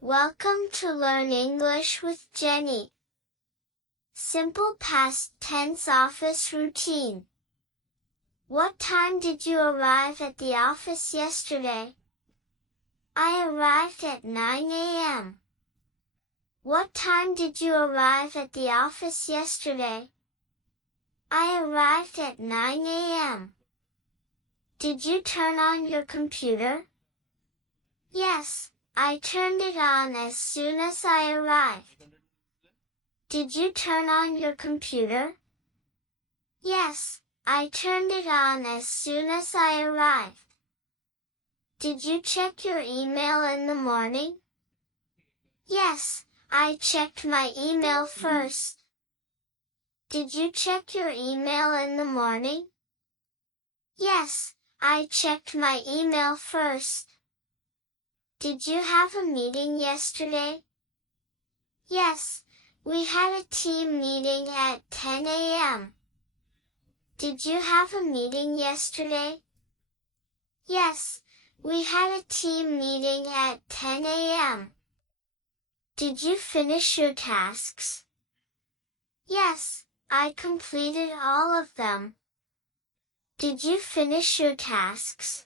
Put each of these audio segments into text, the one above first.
Welcome to Learn English with JeNi. Simple past tense office routine. What time did you arrive at the office yesterday? I arrived at 9 a.m. What time did you arrive at the office yesterday? I arrived at 9 a.m. Did you turn on your computer? Yes, I turned it on as soon as I arrived. Did you turn on your computer? Yes, I turned it on as soon as I arrived. Did you check your email in the morning? Yes, I checked my email first. Did you check your email in the morning? Yes, I checked my email first. Did you have a meeting yesterday? Yes, we had a team meeting at 10 a.m. Did you have a meeting yesterday? Yes, we had a team meeting at 10 a.m. Did you finish your tasks? Yes, I completed all of them. Did you finish your tasks?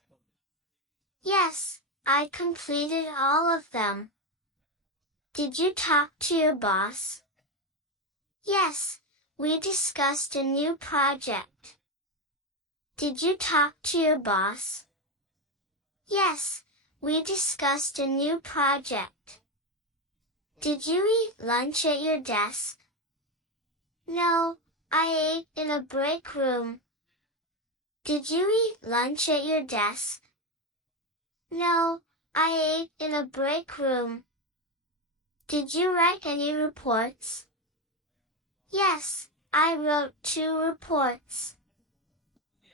Yes, I completed all of them. Did you talk to your boss? Yes, we discussed a new project. Did you talk to your boss? Yes, we discussed a new project. Did you eat lunch at your desk? No, I ate in a break room. Did you eat lunch at your desk? No, I ate in a break room. Did you write any reports? Yes, I wrote 2 reports.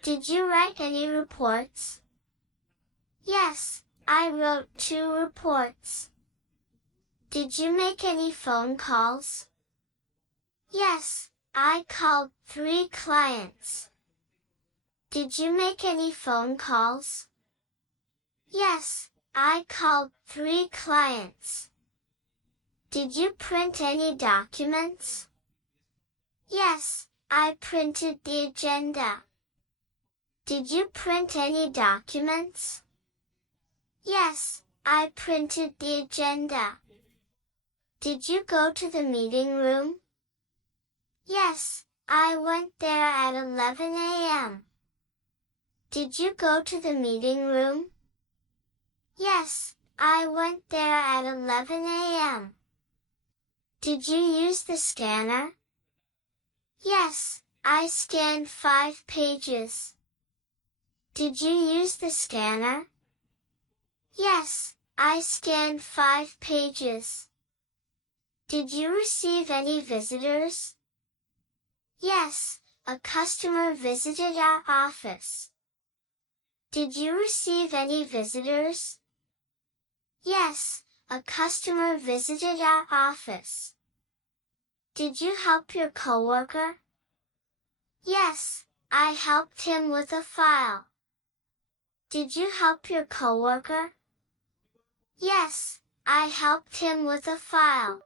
Did you write any reports? Yes, I wrote 2 reports. Did you make any phone calls? Yes, I called 3 clients. Did you make any phone calls? Yes, I called 3 clients. Did you print any documents? Yes, I printed the agenda. Did you print any documents? Yes, I printed the agenda. Did you go to the meeting room? Yes, I went there at 11 a.m. Did you go to the meeting room? Yes, I went there at 11 a.m. Did you use the scanner? Yes, I scanned 5 pages. Did you use the scanner? Yes, I scanned 5 pages. Did you receive any visitors? Yes, a customer visited our office. Did you receive any visitors? Yes, a customer visited our office. Did you help your coworker? Yes, I helped him with a file. Did you help your coworker? Yes, I helped him with a file.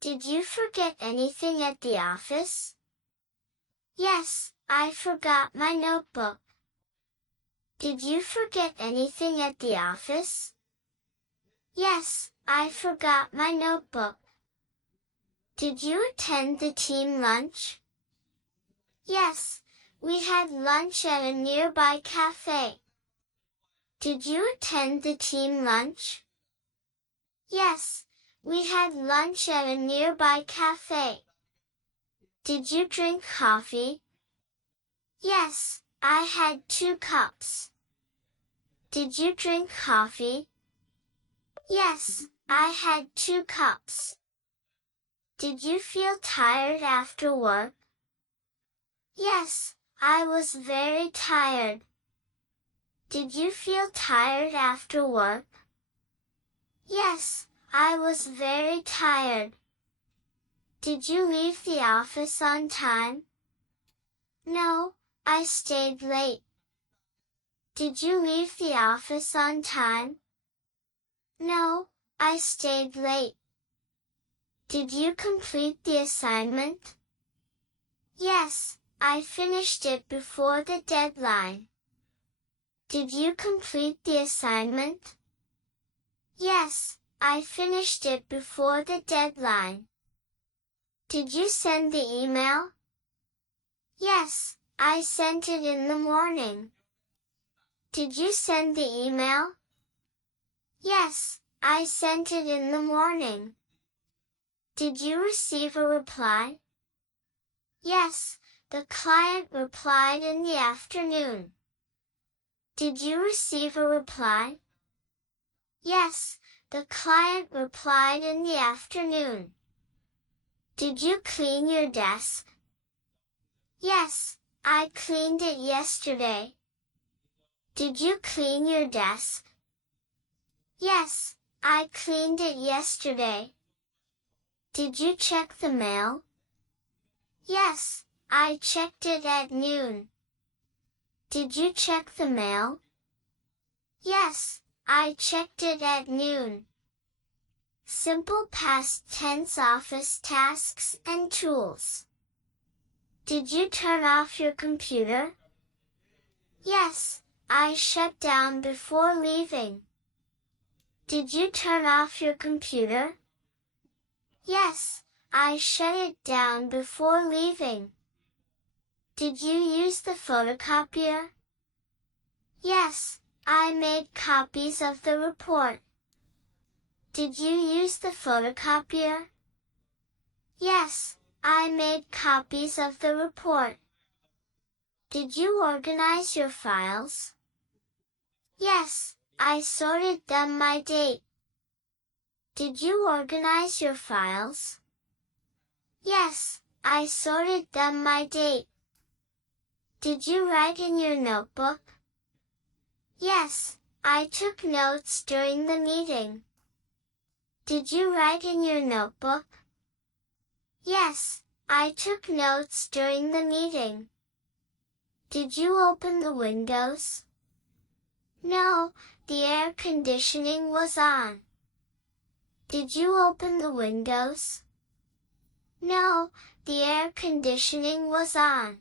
Did you forget anything at the office? Yes, I forgot my notebook. Did you forget anything at the office? Yes, I forgot my notebook. Did you attend the team lunch? Yes, we had lunch at a nearby cafe. Did you attend the team lunch? Yes, we had lunch at a nearby cafe. Did you drink coffee? Yes, I had 2 cups. Did you drink coffee? Yes, I had 2 cups. Did you feel tired after work? Yes, I was very tired. Did you feel tired after work? Yes, I was very tired. Did you leave the office on time? No, I stayed late. Did you leave the office on time? No, I I stayed late. Did you complete the assignment? Yes, I finished it before the deadline. Did you complete the assignment? Yes, I finished it before the deadline. Did you send the email? Yes, I sent it in the morning. Did you send the email? Yes, I sent it in the morning. Did you receive a reply? Yes, the client replied in the afternoon. Did you receive a reply? Yes, the client replied in the afternoon. Did you clean your desk? Yes, I cleaned it yesterday. Did you clean your desk? Yes, I cleaned it yesterday. Did you check the mail? Yes, I checked it at noon. Did you check the mail? Yes, I checked it at noon. Simple past tense office tasks and tools. Did you turn off your computer? Yes, I shut down before leaving. Did you turn off your computer? Yes, I shut it down before leaving. Did you use the photocopier? Yes, I made copies of the report. Did you use the photocopier? Yes, I made copies of the report. Did you organize your files? Yes, I sorted them by date. Did you organize your files? Yes, I sorted them by date. Did you write in your notebook? Yes, I took notes during the meeting. Did you write in your notebook? Yes, I took notes during the meeting. Did you open the windows? No, the air conditioning was on. Did you open the windows? No, the air conditioning was on.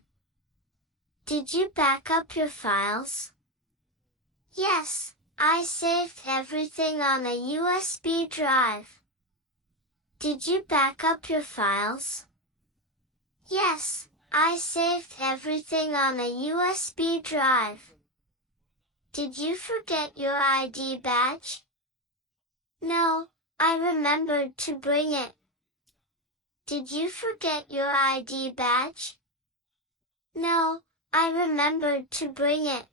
Did you back up your files? Yes, I saved everything on a USB drive. Did you back up your files? Yes, I saved everything on a USB drive. Did you forget your ID badge? No, I remembered to bring it. Did you forget your ID badge? No, I remembered to bring it.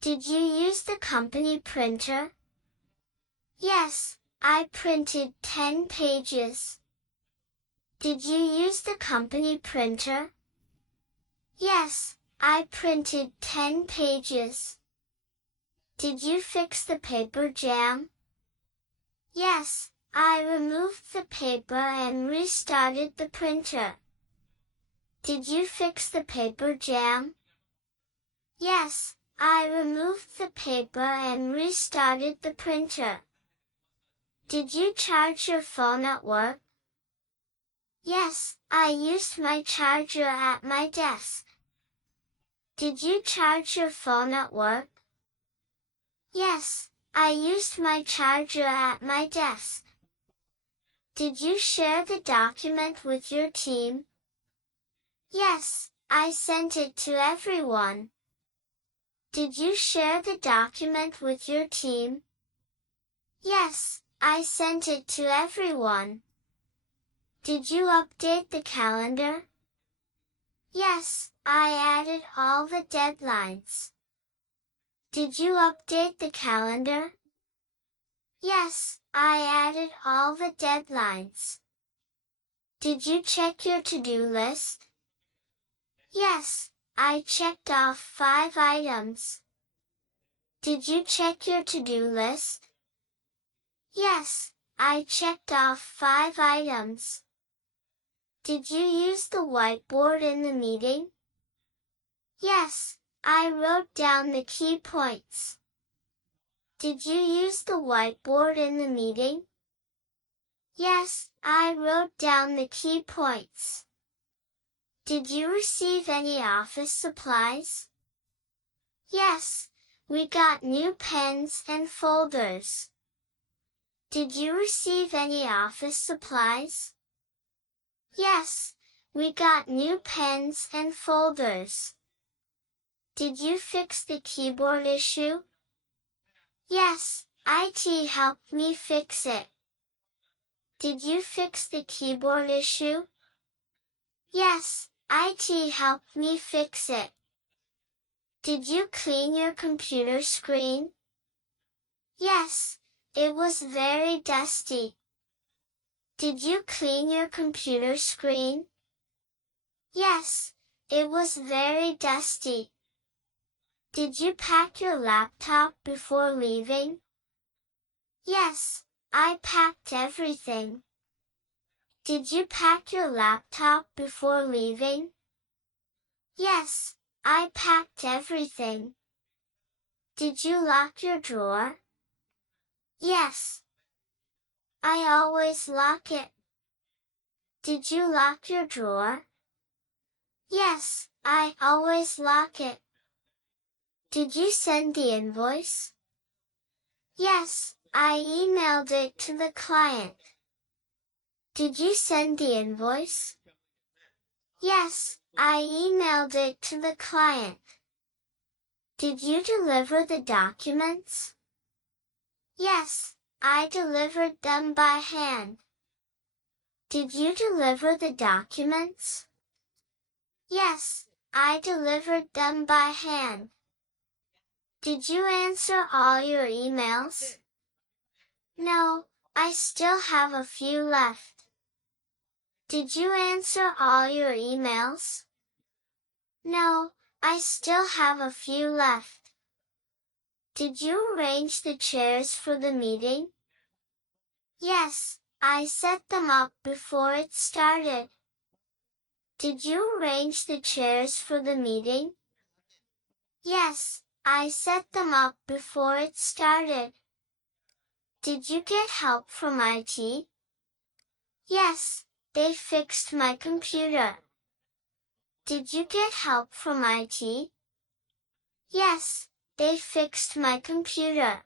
Did you use the company printer? Yes, I printed 10 pages. Did you use the company printer? Yes, I printed 10 pages. Did you fix the paper jam? Yes, I removed the paper and restarted the printer. Did you fix the paper jam? Yes, I removed the paper and restarted the printer. Did you charge your phone at work? Yes, I used my charger at my desk. Did you charge your phone at work? Yes, I used my charger at my desk. Did you share the document with your team? Yes, I sent it to everyone. Did you share the document with your team? Yes, I sent it to everyone. Did you update the calendar? Yes, I added all the deadlines. Did you update the calendar? Yes, I added all the deadlines. Did you check your to-do list? Yes, I checked off 5 items. Did you check your to-do list? Yes, I checked off 5 items. Did you use the whiteboard in the meeting? Yes, I wrote down the key points. Did you use the whiteboard in the meeting? Yes, I wrote down the key points. Did you receive any office supplies? Yes, we got new pens and folders. Did you receive any office supplies? Yes, we got new pens and folders. Did you fix the keyboard issue? Yes, IT helped me fix it. Did you fix the keyboard issue? Yes, IT helped me fix it. Did you clean your computer screen? Yes, it was very dusty. Did you clean your computer screen? Yes, it was very dusty. Did you pack your laptop before leaving? Yes, I packed everything. Did you pack your laptop before leaving? Yes, I packed everything. Did you lock your drawer? Yes. I always lock it. Did you lock your drawer? Yes, I always lock it. Did you send the invoice? Yes, I emailed it to the client. Did you send the invoice? Yes, I emailed it to the client. Did you deliver the documents? Yes, I delivered them by hand. Did you deliver the documents? Yes, I delivered them by hand. Did you answer all your emails? No, I still have a few left. Did you answer all your emails? No, I still have a few left. Did you arrange the chairs for the meeting? Yes, I set them up before it started. Did you arrange the chairs for the meeting? Yes, I set them up before it started. Did you get help from IT? Yes, they fixed my computer. Did you get help from IT? Yes, they fixed my computer.